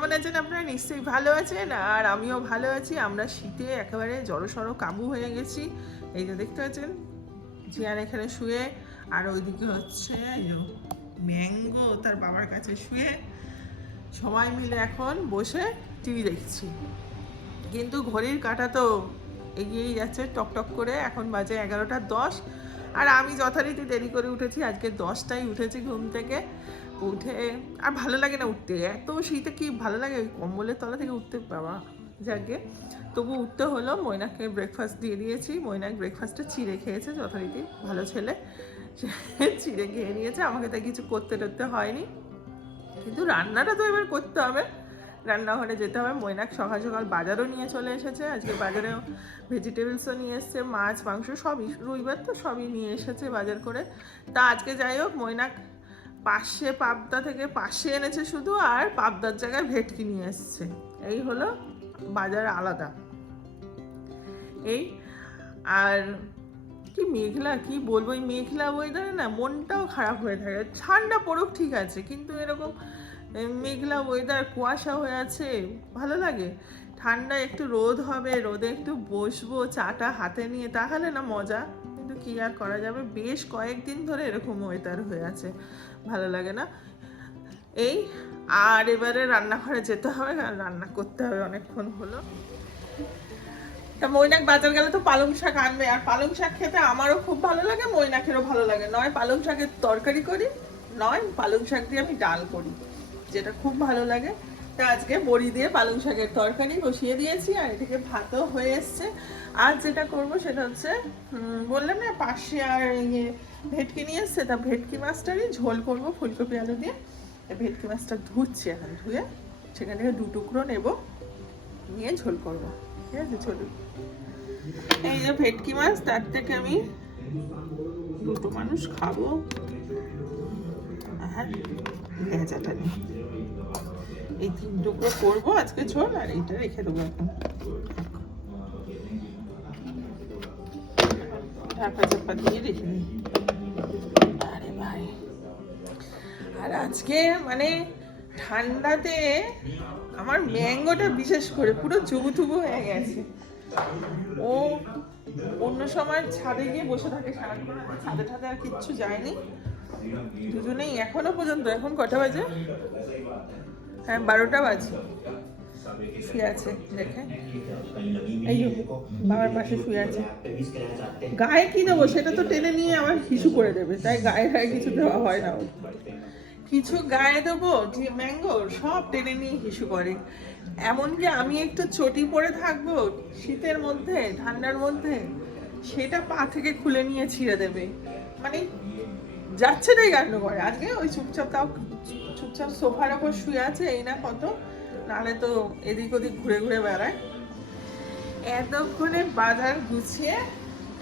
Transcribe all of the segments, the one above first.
কেমন আছেন আপনারা? নিশ্চয়ই ভালো আছেন। আর আমিও ভালো আছি। আমরা শীতে একেবারে জড়সড় কাবু হয়ে গেছি। এই যে দেখতে পাচ্ছেন জিয়ান এখানে শুয়ে। আর ওইদিকে হচ্ছে ম্যাঙ্গো তার বাবার কাছে শুয়ে। সবাই মিলে এখন বসে টিভি দেখছি। কিন্তু ঘড়ির কাঁটা তো এগিয়েই যাচ্ছে টক টক করে। এখন বাজে এগারোটা দশ। আর আমি যথারীতি দেরি করে উঠেছি। আজকে দশটায় উঠেছি ঘুম থেকে। উঠে, আর ভালো লাগে না উঠতে। এত শীতে কি ভালো লাগে? ওই কম্বলের তলা থেকে উঠতে বাবা যাকে। তবু উঠতে হলো ময়নাকে ব্রেকফাস্ট দিয়ে দিয়েছি। মৈনাক ব্রেকফাস্টটা চিড়ে খেয়েছে, যথারীতি ভালো ছেলে। চিড়ে খেয়ে নিয়েছে, আমাকে তাই কিছু করতে টরতে হয়নি। কিন্তু রান্নাটা তো এবার করতে হবে। রান্নাঘরে যেতে হবে। মৈনাক সকাল সকাল বাজারও নিয়ে চলে এসেছে। আজকে বাজারেও ভেজিটেবলসও নিয়ে এসছে, মাছ, মাংস সবই, রবিবার তো সবই নিয়ে এসেছে বাজার করে। তা আজকে যাই হোক, মৈনাক পাশে পাবদা থেকে পাশে এনেছে শুধু আর পাবদার জায়গায় ভেটকি নিয়ে এসছে। এই হলো বাজার আলাদা। এই, আর কি মেঘলা, কি বলব, এই মেঘলা ওয়েদারে না মনটাও খারাপ হয়ে থাকে। ঠান্ডা পড়ুক ঠিক আছে, কিন্তু এরকম মেঘলা ওয়েদার কুয়াশা হয়ে আছে, ভালো লাগে। ঠান্ডা একটু রোদ হবে, রোদে একটু বসবো, চাটা হাতে নিয়ে, তাহলে না মজা। কি আর করা যাবে? বেশ কয়েকদিন ধরে এরকম ওয়েদার হয়ে আছে। ভালো লাগে না? এই, আর এবারে রান্নাঘরে যেতে হবে রান্না করতে হবে অনেকক্ষণ হলো। তা মৈনাক বাজার গেলে তো পালং শাক আনবে, আর পালং শাক খেতে আমারও খুব ভালো লাগে, মৈনাকেরও ভালো লাগে। নয়, পালং শাকের তরকারি করি, নয়, পালং শাক দিয়ে আমি ডাল করি, যেটা খুব ভালো লাগে। আজকে বড়ি দিয়ে পালং শাকের তরকারি বসিয়ে দিয়েছি, আর এদিকে ভাতও হয়ে এসছে। আর যেটা করব সেটা হচ্ছে বললাম না, পাশে আর ইয়ে ভেটকি নিয়ে এসছে, তা ভেটকি মাছটারই ঝোল করব ফুলকপি আলু দিয়ে। ভেটকি মাছটা ধুচ্ছি এখন ধুয়ে, সেখান থেকে দু টুকরো নেব, নিয়ে ঝোল করব। ঠিক আছে ঝোল এই যে ভেটকি মাছ, তার থেকে আমি দুটো মানুষ খাব। আর ভেজাটা নিই। এই তিন টুকরো করব, আজকে ঝোল, আর এইটা রেখে দেবো এখন। ঢাকা চাপা দিয়ে রেখে আরে ভাই। আর আজকে মানে ঠান্ডাতে আমার ম্যাঙ্গোটা বিশেষ করে পুরো থুবু হয়ে গেছে। ও অন্য সময় ছাদে গিয়ে বসে থাকে, সারাক্ষণ ছাদে ছাদে আর কিচ্ছু যায়নি। দুজনেই এখনও পর্যন্ত, এখন কটা বাজে? হ্যাঁ বারোটা বাজে। শুয়ে আছে, দেখে। বাবার পাশে শুয়ে আছে। গায়ে কি দেবো? সেটা তো টেনে নিয়ে আবার হিসু করে দেবে। তাই গায়ে গায়ে কিছু দেওয়া হয় না কিছু গায়ে দেবো? যে ম্যাঙ্গোর সব টেনে নিয়ে হিসু করে। এমনকি আমি একটু চটি পরে থাকব, শীতের মধ্যে, ঠান্ডার মধ্যে, সেটা পা থেকে খুলে নিয়ে ছিঁড়ে দেবে। মানে যাচ্ছে তাই কাণ্ড করে। আজকে ওই চুপচাপ তাও চুপচাপ সোফার ওপর শুয়ে আছে, এই না কত? নাহলে তো এদিক ওদিক ঘুরে ঘুরে বেড়ায়। এতক্ষণে বাজার গুছিয়ে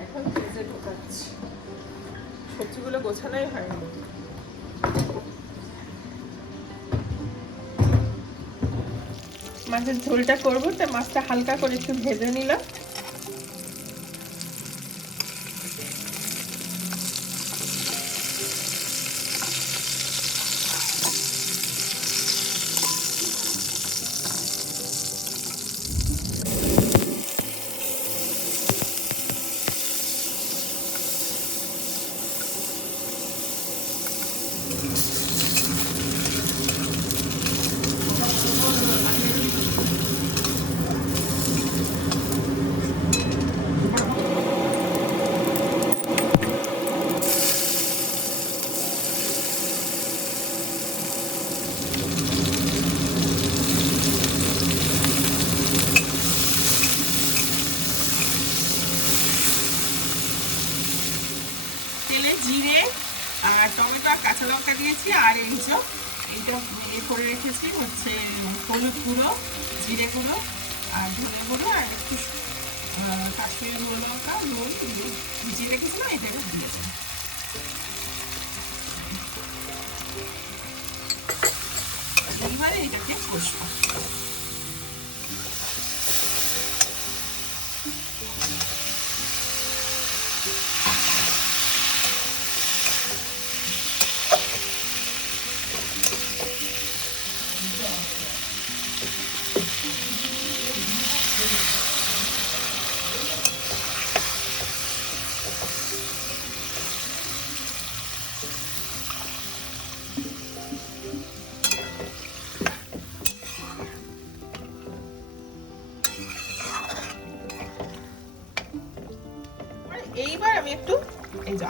এখন ফ্রিজে ঢোকাচ্ছি। সবজিগুলো গোছানোই হয়নি। মাছের ঝোলটা করব, তো মাছটা হালকা করে একটু ভেজে নিলাম তেলে জিরে আর টমেটো আর কাঁচা লঙ্কা দিয়েছি আর এই যে এ করে রেখেছি, হচ্ছে হলুদ গুঁড়ো, জিরে গুঁড়ো আর ধনে গুঁড়ো আর একটু কাশ্মীর গুঁড়ো লঙ্কা, নুন ভিজিয়ে রেখেছিলাম, এটা এবার দিয়েছি এইবারে এটাকে কষবো।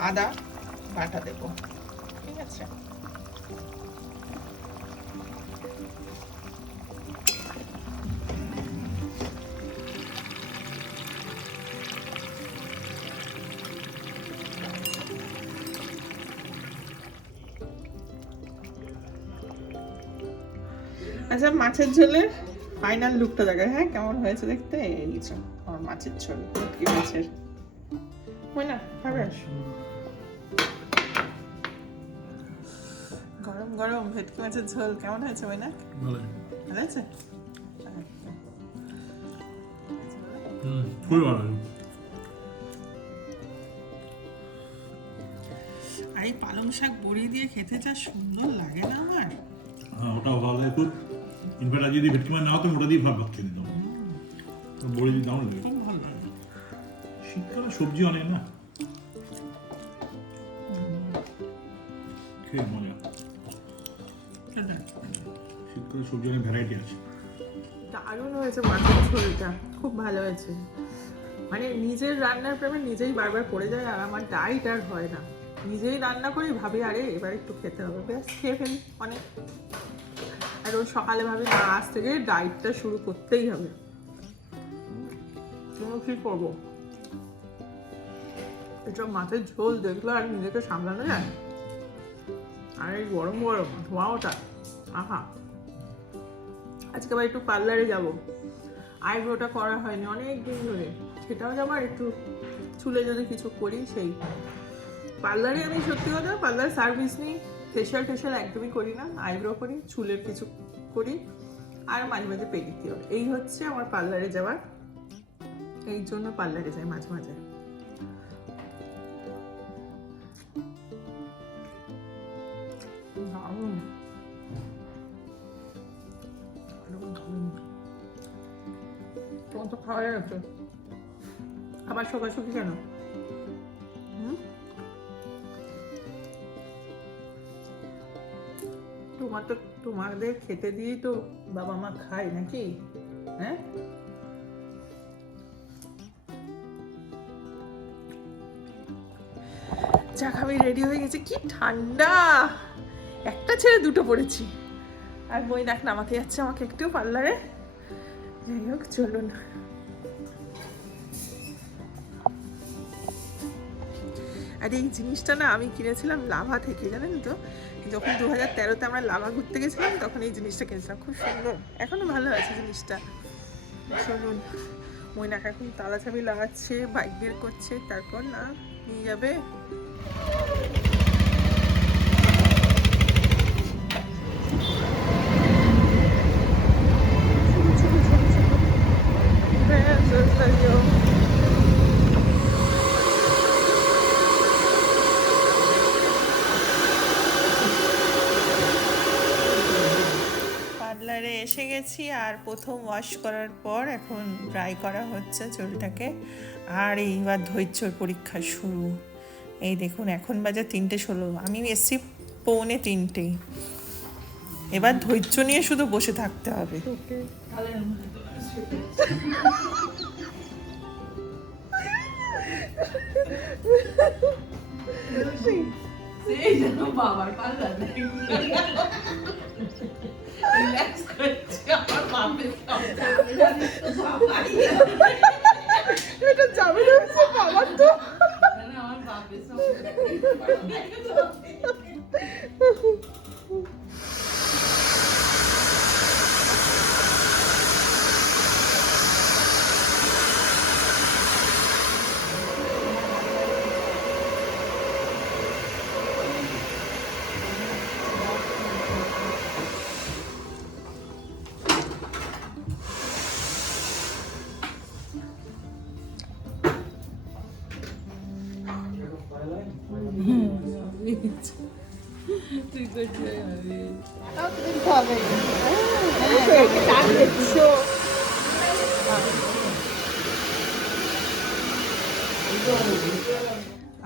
আদা বাটা দেবো। ঠিক আছে? আচ্ছা মাছের ঝোলের ফাইনাল লুকটা দেখায় হ্যাঁ কেমন হয়েছে দেখতে? এই আমার মাছের ঝোল, কি মাছের? ওই না? খাবে? গরম গরম ভেটকি মাছের ঝোল। কেমন হয়েছে ওই না ভালো ভালো হুম খুবই ভালো। এই পালং শাক বড়ি দিয়ে খেতে যা সুন্দর লাগে না আমার। হ্যাঁ ওটাও ভালো লাগে। খুব ইনফ্যাক্ট আজ যদি ভেটকি মাছ না হতো ওটা দিয়ে ভাত ভাত খেয়ে নিতাম বলে দিই দাম লাগে। খুব ভালো লাগে। শীতকালে সবজি অনেক না? খেয়ে মজা। শীতকালে সবজি অনেক ভ্যারাইটি আছে। দারুণ হয়েছে মাছের ঝোলটা খুব ভালো হয়েছে। মানে নিজের রান্নার প্রেমে নিজেই বারবার পড়ে যায় আর আমার ডাইট আর হয় না। নিজেই রান্না করি ভাবি আরে এবার একটু খেতে হবে। ব্যাস খেয়ে ফেলি অনেক। আর ওই সকালে ভাবি না আজ থেকে ডাইটটা শুরু করতেই হবে। কি করব? এটা মাছের ঝোল দেখল আর নিজেকে সামলানো যায় আর এই গরম গরম ধোঁয়া আহা। আজকে আবার একটু পার্লারে যাব। আইব্রোটা করা হয়নি অনেক দিন ধরে। সেটাও যাব আর একটু চুলে যদি কিছু করি, সেই। পার্লারে আমি সত্যি কথা, পার্লার সার্ভিস নিই। ফেশিয়াল টেশিয়াল একদমই করি না। আইব্রো করি, চুলের কিছু করি, আর মাঝে মাঝে পেডিকিওর। এই হচ্ছে আমার পার্লারে যাওয়ার। এই জন্য পার্লারে যাই মাঝে মাঝে। তো খাওয়া আবার শোকাশুকি কেন? তোমার তো তোমাদের খেতে দিয়েই তো বাবা মা খায় নাকি? হ্যাঁ? যাক আমি রেডি হয়ে গেছি। কি ঠান্ডা! একটা ছেড়ে দুটো পড়েছি। আর বই দেখ, নামাতে যাচ্ছে আমাকে একটু পার্লারে। যাই হোক, চলুন। আর, এই জিনিসটা না আমি কিনেছিলাম লাভা থেকে, জানেন তো? যখন দু হাজার তেরোতে আমরা লাভা ঘুরতে গেছিলাম, তখন এই জিনিসটা কিনেছিলাম। খুব সুন্দর। এখনও ভালো আছে জিনিসটা। চলুন। মৈনাক এখন তালা চাবি লাগাচ্ছে, বাইক বের করছে, তারপর না, নিয়ে যাবে। গেছি আর প্রথম ওয়াশ করার পর এখন ড্রাই করা হচ্ছে চুলটাকে। আর এইবার ধৈর্যর পরীক্ষা শুরু। এই দেখুন, এখন বাজে তিনটে ষোলো। আমি এসছি পৌনে তিনটে। এবার ধৈর্য নিয়ে শুধু বসে থাকতে হবে। বাবার পাল্লা love that.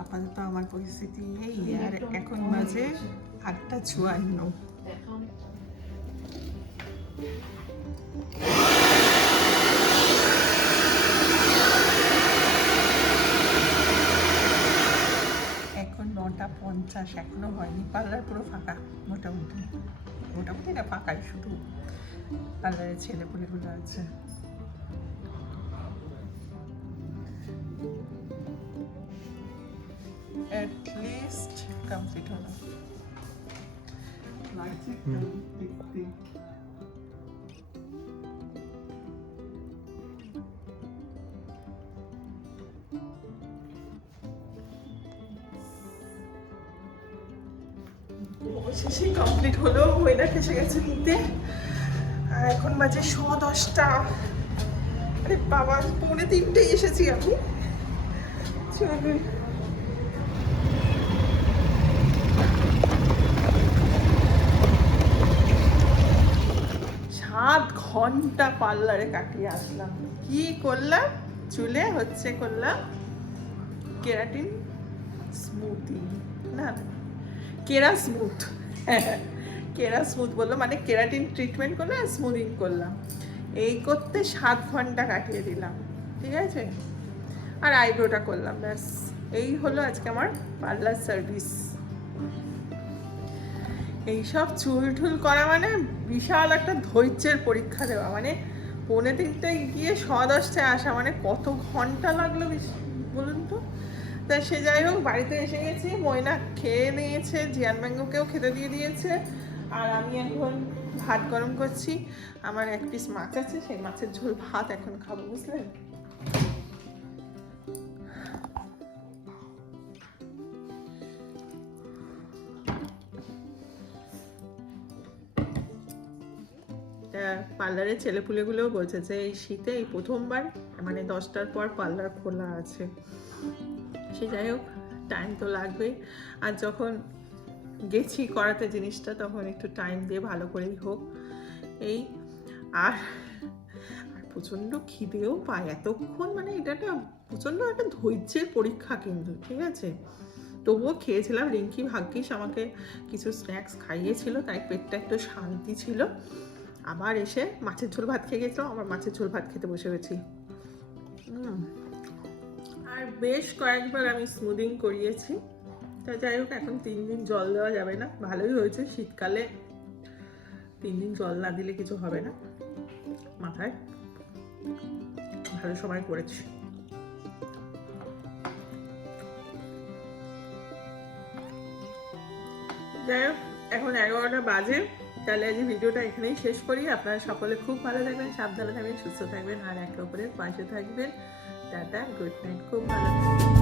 আপাতত আমার পরিস্থিতি এই, আর এখন বাজে আটটা চুয়ান্ন। এখন নটা পঞ্চাশ, এখনও হয়নি। পার্লার পুরো ফাঁকা, মোটামুটি। মোটামুটি না, ফাঁকাই শুধু। পার্লারের ছেলেপুলেগুলো আছে। At least কমপ্লিট হলো লাগছে দেখতে শেষে কমপ্লিট হলো ওয়েদার এসে গেছে নিতে আর এখন বাজে শ দশটা। আরে বাবা পৌনে তিনটে এসেছি আমি। চলুন সাত ঘণ্টা পার্লারে কাটিয়ে আসলাম। কি করলাম? চুলে হচ্ছে করলাম কেরাটিন স্মুথি, না? কেরা স্মুথ। কেরা স্মুথ বলল মানে কেরাটিন ট্রিটমেন্ট করলাম স্মুদিং করলাম। এই করতে সাত ঘণ্টা কাটিয়ে দিলাম, ঠিক আছে? আর আইব্রোটা করলাম, ব্যাস। এই হলো আজকে আমার পার্লার সার্ভিস এইসব চুল টুল করা মানে বিশাল একটা ধৈর্যের পরীক্ষা দেওয়া। মানে পৌনে তিনটায় গিয়ে স দশটায় আসা মানে কত ঘণ্টা লাগল বলুন তো? তা সে যাই হোক, বাড়িতে এসে গেছি, ময়না খেয়ে নিয়েছে, জিয়ান ম্যাঙ্গোকেও খেতে দিয়ে দিয়েছে, আর আমি এখন ভাত গরম করছি। আমার এক পিস মাছ আছে, সেই মাছের ঝোল ভাত এখন খাব, বুঝলেন? পার্লারের ছেলেপুলেগুলোও বলছে যে এই শীতে এই প্রথমবার মানে দশটার পর পার্লার খোলা আছে। সে যাই হোক টাইম তো লাগবেই। আর যখন গেছি করাতে জিনিসটা, তখন একটু টাইম দিয়ে ভালো করেই হোক। এই, আর আর প্রচণ্ড খিদেও পায়। এতক্ষণ মানে এটা একটা প্রচণ্ড একটা ধৈর্যের পরীক্ষা কিন্তু, ঠিক আছে? তবুও খেয়েছিলাম। রিঙ্কি ভাগ্যিস আমাকে কিছু স্ন্যাক্স খাইয়েছিল, তাই পেটটা একটু শান্তি ছিল। আবার এসে মাছের ঝোল ভাত খেয়ে গেছিলাম আবার মাছের ঝোল ভাত খেতে বসে গেছি। আর বেশ কয়েকবার আমি স্মুদিং করিয়েছি। তা যাই হোক, এখন তিন দিন জল দেওয়া যাবে না, ভালোই হয়েছে। শীতকালে তিন দিন জল না দিলে কিছু হবে না, মাথায় ভালো সময় করেছি যাই হোক, এখন এগারোটা বাজে। তাহলে আজ ভিডিওটা এখানেই শেষ করি। আপনারা সকলে খুব ভালো থাকবেন, সাবধানে থাকবেন, সুস্থ থাকবেন, আর একে অপরের পাশে থাকবেন। টাটা, গুড নাইট, খুব ভালো থাকবেন।